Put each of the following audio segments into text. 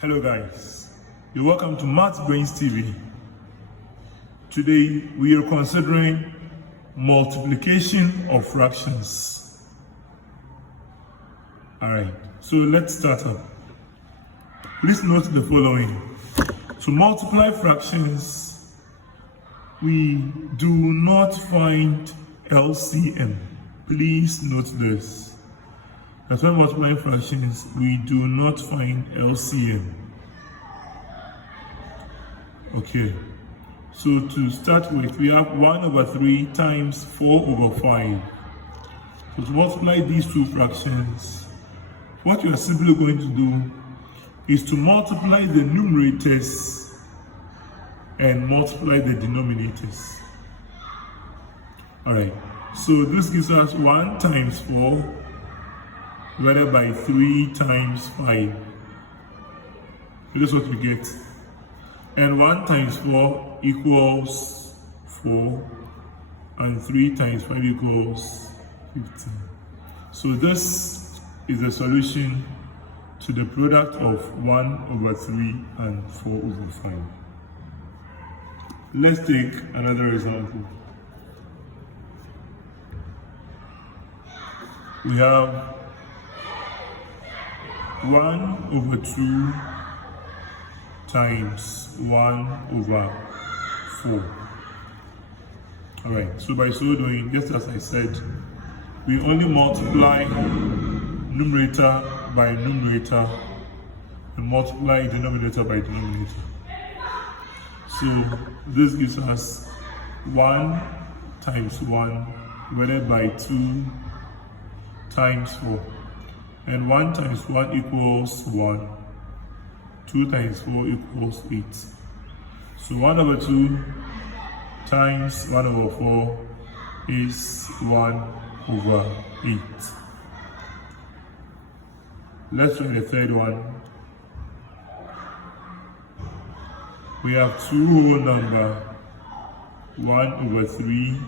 Hello guys, you're welcome to Brainx TV. Today we are considering multiplication of fractions. Alright, so let's start up. Please note the following. To multiply fractions, we do not find LCM. Please note this. That's when multiplying fractions, we do not find LCM. Okay, so to start with, we have 1/3 times 4/5. So to multiply these two fractions, what you are simply going to do is to multiply the numerators and multiply the denominators. Alright, so this gives us 1 times 4 divided by 3 times 5. So that's what we get. And 1 times 4 equals 4, and 3 times 5 equals 15. So this is the solution to the product of 1/3 and 4/5. Let's take another example. We have 1/2 times 1/4. Alright, so by so doing, just as I said, we only multiply numerator by numerator and multiply denominator by denominator. So this gives us 1 times 1 divided by 2 times 4. And 1 times 1 equals 1. 2 times 4 equals 8. So 1/2 times 1/4 is 1/8. Let's try the third one. We have 2 whole number, 1/3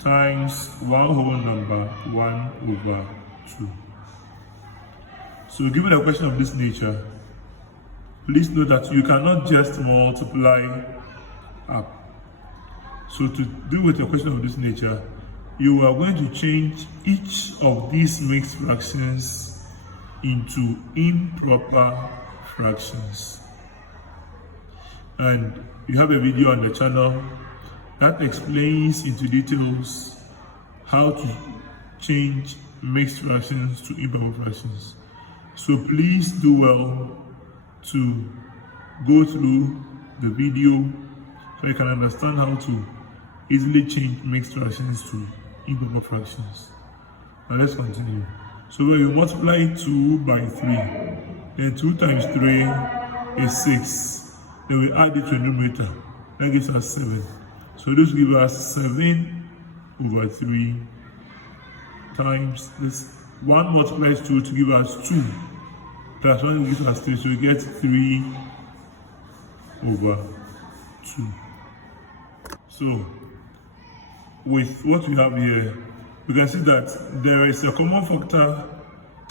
times 1 whole number, 1/2. So given a question of this nature, please note that you cannot just multiply up. So to deal with a question of this nature, you are going to change each of these mixed fractions into improper fractions. And you have a video on the channel that explains into details how to change mixed fractions to improper fractions. So please do well to go through the video so you can understand how to easily change mixed fractions to improper fractions. Now let's continue. So when you multiply 2 by 3, then 2 times 3 is 6. Then we add it to the numerator. That gives us 7. So this gives us 7/3 times this. 1 multiplies 2 to give us 2. Plus 1 gives us 3. So we get 3/2. So with what we have here, we can see that there is a common factor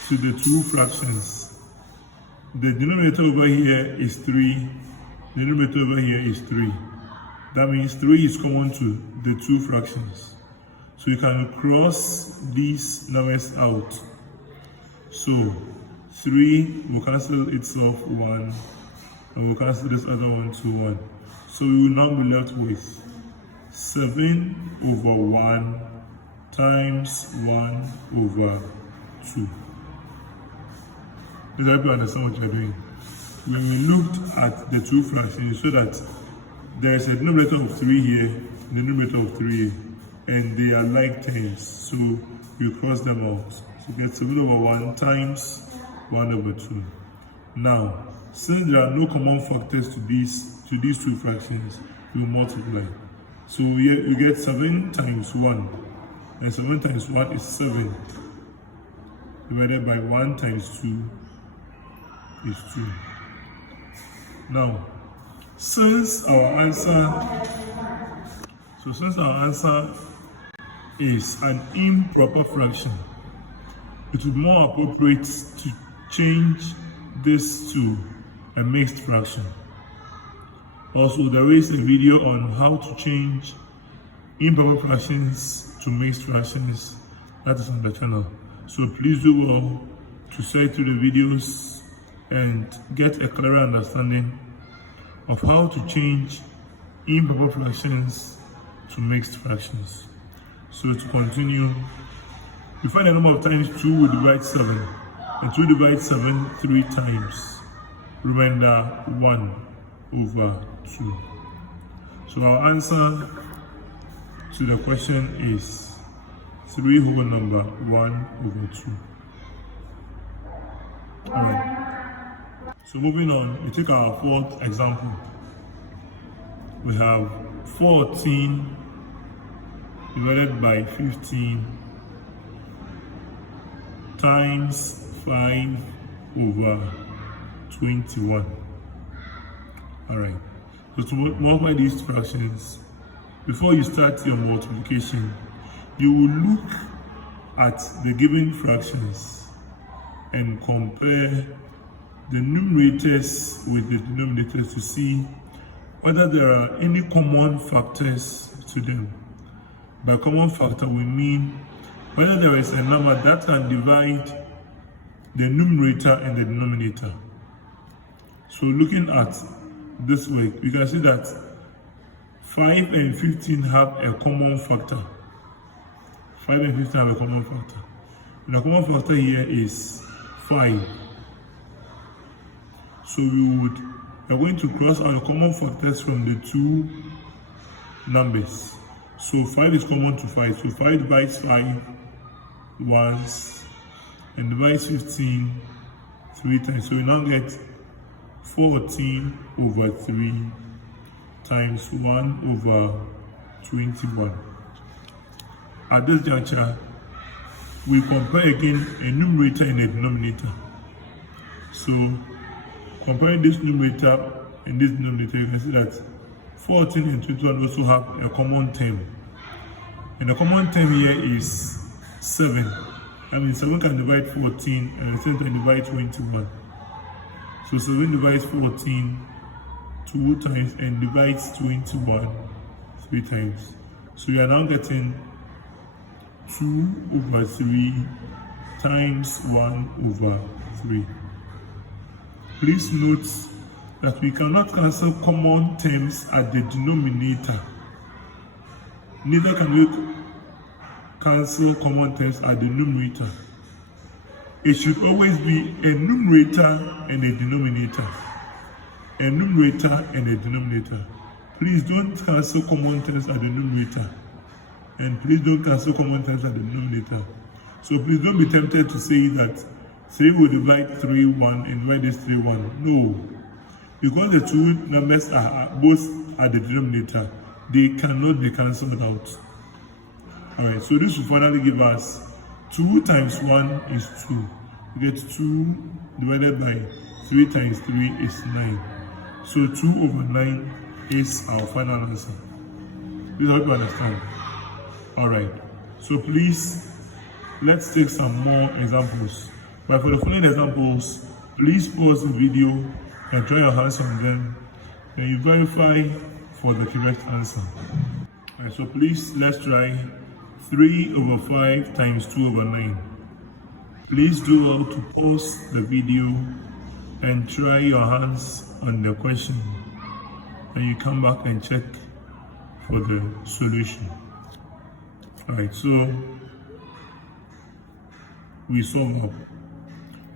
to the two fractions. The denominator over here is 3. The numerator over here is 3. That means 3 is common to the two fractions. So you can cross these numbers out. So 3 will cancel itself 1, and we'll cancel this other one to 1. So we will now be left with 7/1 times 1/2. Does everybody understand what you're doing? When we looked at the two fractions, you saw that there is a denominator of 3 here, and the numerator of 3 here, and they are like terms, so you cross them out. So you get 7/1 times 1/2. Now, since there are no common factors to these two fractions, we will multiply. So we get 7 times 1, and 7 times 1 is 7, divided by 1 times 2 is 2. Now, since our answer is an improper fraction, it would be more appropriate to change this to a mixed fraction. Also, there is a video on how to change improper fractions to mixed fractions that is on the channel. So please do well to search through the videos and get a clearer understanding of how to change improper fractions to mixed fractions. So to continue, we find the number of times 2 will divide 7, and 2 divides 7 3 times, remainder 1 over 2. So our answer to the question is 3 whole number 1 over 2. Alright. So moving on, we take our fourth example. We have 14 divided by 15 times 5 over 21. Alright, so to multiply these fractions, before you start your multiplication, you will look at the given fractions and compare the numerators with the denominators to see whether there are any common factors to them. By common factor, we mean whether there is a number that can divide the numerator and the denominator. So looking at this way, you can see that 5 and 15 have a common factor. 5 and 15 have a common factor. And the common factor here is 5. So we are going to cross out the common factors from the two numbers. So 5 is common to 5. So 5 divides 5 once and divides 15 3 times. So we now get 14 over 3 times 1 over 21. At this juncture, we compare again a numerator and a denominator. So comparing this numerator and this denominator, you can see that 14 and 21 also have a common term. And the common term here is 7. I mean, 7 can divide 14 and 7 can divide 21. So 7 divides 14 2 times and divides 21 3 times. So you are now getting 2 over 3 times 1 over 3. Please note that we cannot cancel common terms at the denominator. Neither can we cancel common terms at the numerator. It should always be a numerator and a denominator. A numerator and a denominator. Please don't cancel common terms at the numerator. And please don't cancel common terms at the denominator. So please don't be tempted to say that 3 will divide 3 1 and divide this 3 1. No. Because the two numbers are both at the denominator, they cannot be cancelled out. Alright, so this will finally give us 2 times 1 is 2. We get 2 divided by 3 times 3 is 9. So 2 over 9 is our final answer. Please help you understand. Alright, so please, let's take some more examples. But for the following examples, please pause the video and try your hands on them. Then you verify for the correct answer. Alright, so please, let's try 3 over 5 times 2 over 9. Please do well to pause the video and try your hands on the question. And you come back and check for the solution. Alright, so we sum up.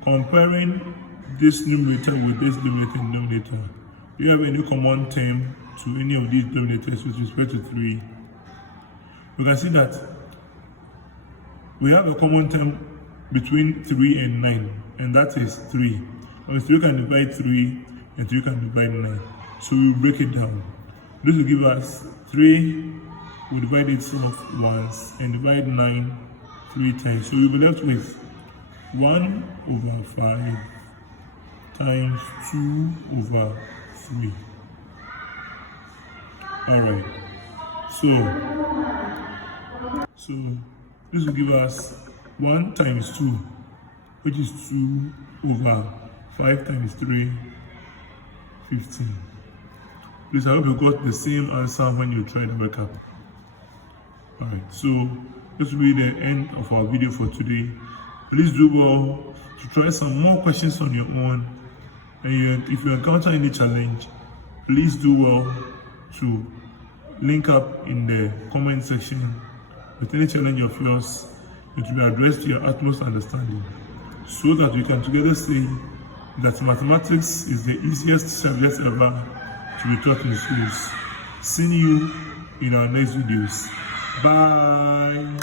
Comparing this numerator with this denominator, do you have any common term to any of these denominators with respect to 3? You can see that we have a common term between 3 and 9, and that is 3. And 3 can divide 3 and 3 can divide 9. So we break it down. This will give us 3 will divide itself once and divide 9 3 times. So we'll be left with 1 over 5 times 2 over 3. Alright, so this will give us 1 times 2, which is 2 over 5 times 3, 15. Please, I hope you got the same answer when you try the workup. Alright, so this will be the end of our video for today. Please do well to try some more questions on your own. And if you encounter any challenge, please do well to link up in the comment section with any challenge of yours. It will be addressed to your utmost understanding, so that we can together say that mathematics is the easiest subject ever to be taught in schools. See you in our next videos. Bye.